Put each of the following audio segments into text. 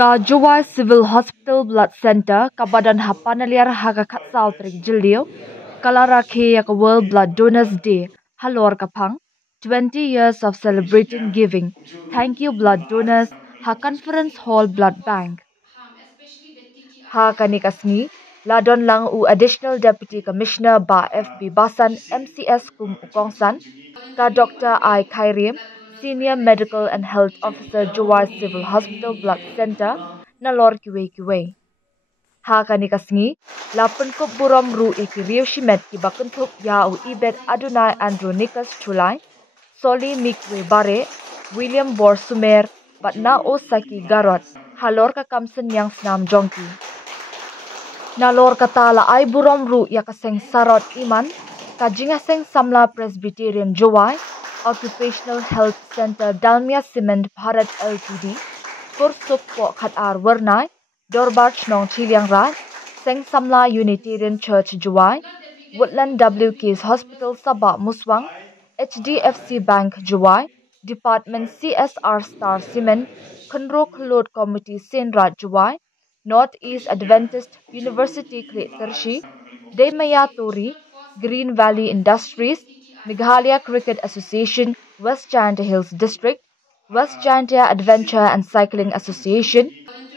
Ka Juwai Civil Hospital Blood Center ka badan hapanaliar haga khatsal trik jilio kalara khe yak World Blood Donors Day halor kapang 20 years of celebrating giving. Thank you blood donors ha Conference Hall Blood Bank. Ha kanikasngi ladon lang u Additional Deputy Commissioner ba FB Basan MCS kum ukongsan ka Dr. I Khairim Senior Medical and Health Officer Juwai Civil Hospital Blood Center na lor kiwe. Ha kanikasngi lapun kup burom ru ikiriu shimet ki bakuntuk ya u ibet Adonai Andronicus Chulai Soli Mikwe Bare William Borsumer Batna Osaki Garot halor ka kamsen yang snam jongki. Nalor kata la ai burom ru ya kaseng sarot iman kajinga seng samla Presbyterian Juwai Occupational Health Center Dalmia Cement Bharat Ltd Kursup po khatar warnai Dorbar Chnong Chiliang Rat Seng Samla Unitarian Church Juwai Woodland WK's Hospital Sabah Muswang HDFC Bank Juwai Department CSR Star Cement Khenro Khlod Committee Senrat Juwai North East Adventist University Kret Tershi Demaya Tori Green Valley Industries Meghalaya Cricket Association West Giant Hills District West Giantia Adventure and Cycling Association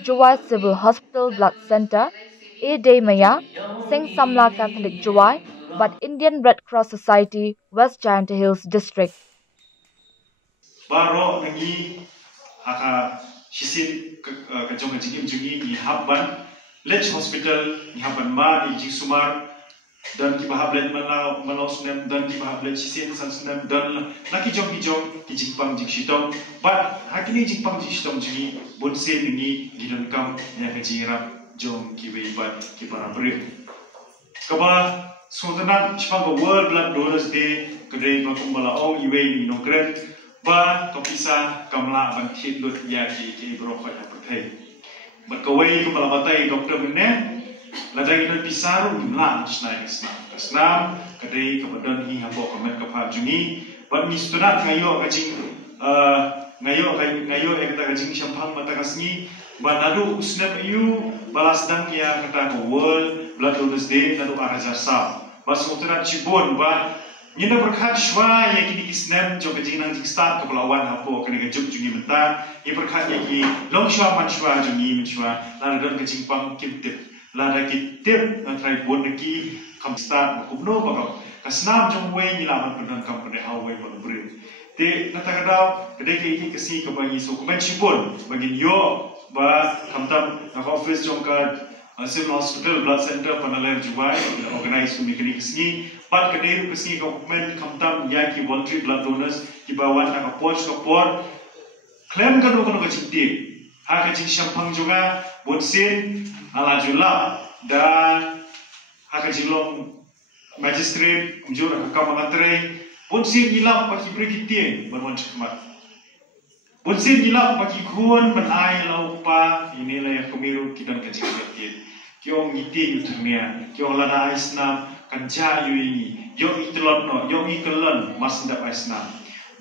Juwai Civil Hospital Blood Center A Demaya Seng Samla Catholic Juwai but Indian Red Cross Society West Giant Hills District. Baro nangi haka shisit kajong jingim jungi ni habban Lech Hospital ni habban ma ni jing sumar dan ki bahablet malau sunem dan ki bahablet shisit san sunem dan laki jong ki jingpang jing shitong but hakini jingpang jing shitong jungi bonse ni gidon kam ya kajingra jong ki weibat ki parabri kaba sultanan chipang World Blood Donors Day kedai makumbala ong iwe ni nongkren ba topisa kamla ban hitlut ya ki brokhat apathai bakawai kepala batai doktor menne ladang ino pisaru jumlah snam kadai kebadan hi hambo komen kapha jungi ban mi student ngayo kajing ngayo ekta kajing shampang mata kasni ban adu usnam yu balas dang ya kata World Blood Donors Day nadu arajar sa bas utara cibon ba Nina berkat shwa ya kini kisnem jom kajing nang jing start kepelawan hapo kena kejuk jungi mentah ya berkat ya ki long shwa man shwa jungi men shwa lada dan kajing pang kitip lada kitip trai bon neki kam start kubno bakau kasnam jom we nyila man pedan kam pada hawai bon bre te nata kadau kedai ki kesi kebangi so keban cibon bagi yo ba kamtam nak office jom kad Civil Hospital Blood Center Panaler Juwai organize kumikini kesini pat kedai kesini government kamtam yaki voluntary blood donors kibawan nak approach kapor claim kan bukan kecil ha kecil syampang juga bonsin ala jula dan ha kecil long magistrate umjur hakam mengantre bonsin hilang bagi berkitin berwan cemat bonsin hilang bagi kuan menai laupa inilah yang kemiru kita kecil kecil kiong ngiti yuturnia kiong lada aisnam kanja yuini yong itlon no yong ikelon mas ndap aisnam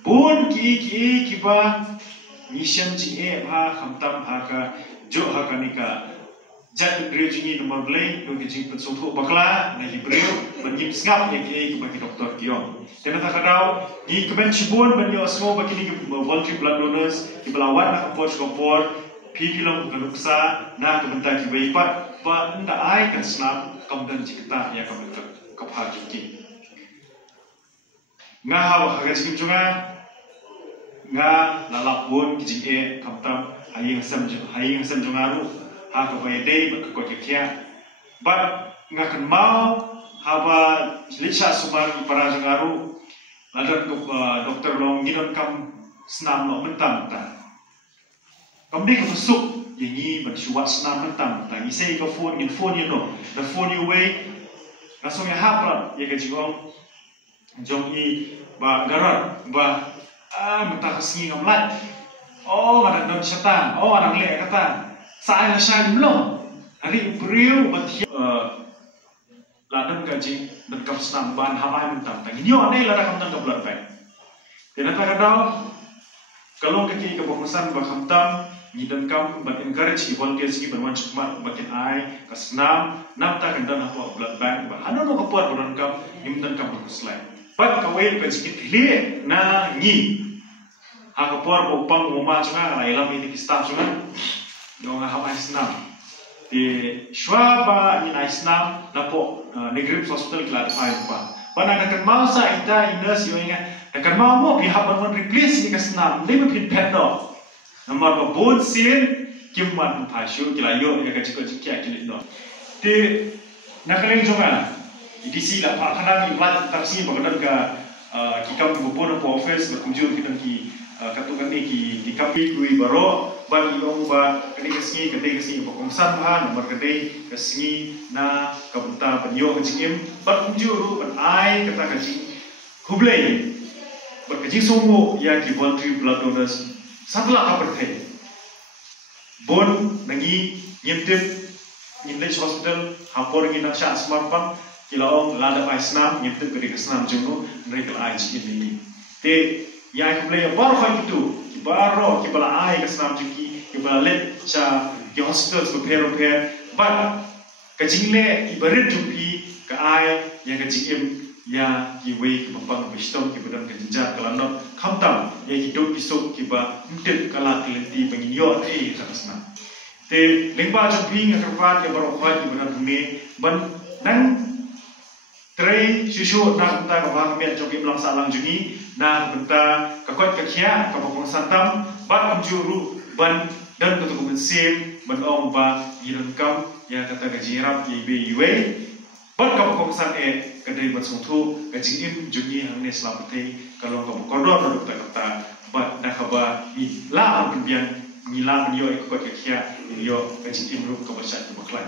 bun ki ba nishan ji e ha khamtam ha ka jo ha kanika jat breu jingi nomor blai do ki jing pensotho bakla na hibreu banjim ngap ye ki bagi doktor kiong kena ta kadau ni kemen chibun ban yo asmo bagi ni voluntary blood donors ki belawan na approach kompor pilong kanuksa na kementak ki baipat ba nda ai kan snap kamdan jikta ya kamen kapha jiki nga hawa haga jikim junga nga lalapun kijing e kamtam haying hasam jungaru ha ka bayade ba ko kya ba nga kan mau haba licha sumar para jungaru ladan ko doktor long gidon kam snam no mentam ta kamdi ko suk yangi ban shuwa snam mentam ta isei ko phone you know the phone you way langsung ya hapra ya ka jigong jong i ba garat ba mentah kesini ngamlat oh ada don syaitan oh ada lek kata sai la sai belum hari breu batia ladam gaji dan kam snam ban hamai mentam ta nyo ne la kam tan blood bank kena ta kadau kalau kaki ke pemesan ba kamtam ni dan kam but encourage ki volunteers ki berwan cukmat bakin ai kasnam napta kan dan apa blood bank ba hanu no kapor dan kam nim dan kam berslai pat kawai ka sikit le na ni ha kapor bo pang uma chunga ilam ini ki staff chunga no ha ha snam di shwaba ni na snam na po negrip hospital kila ai pa pana kan mau sa ita nurse yo inga kan mau mo pi ha ban replace ni ka snam le pin pet no nomor ko bon sin kimman phashu kila yo ya ka chiko chikya kili no te nakaleng jonga idisi la pa khana ki plat taksi bagadan ka kikam ko bon po office ba kunjur kitan ki katukan ni ki kapi kui baro ban yong ba kani kasngi pa kongsan ha nomor kadai kasngi na kabuta panyo kajim ba kunjur ban ai kata kajing hublei ba kajing somo ya ki voluntary blood donors satla kaperthe bon nangi nyimtip English hospital hapor ngi naksha smartphone kilaong lada paisnam nyimtip kedi kasnam jengno mereka ai ini te ya kublay bar kha kitu kibaro kibala ai kasnam jiki kibala let cha ki hospitals repair but kajingle ibarit jumpi ka ai ya kajingim ya ki wei ki papang bistom ki badam ki jinjar kalanot khamtam ya ki dok kisok ki ba mtet kala klenti bangyo te sakasna te lingba jumpi ngakrpat ya baro khwa ki badam me ban nang tray shushu na ta ka ba me joki blang salang jungi na benta kakot kakhia ka bokong santam ban amjuru ban dan kutukumen sim ban ong ba yiran kam ya kata gajirap ki be yue ban ka bokong san kadai bat sungtu kajing jungi hangne slapate kalau ka bokodor no kata bat nakaba mi la ambian mi la yo ikot kakhia yo kajing ru ka basat baklai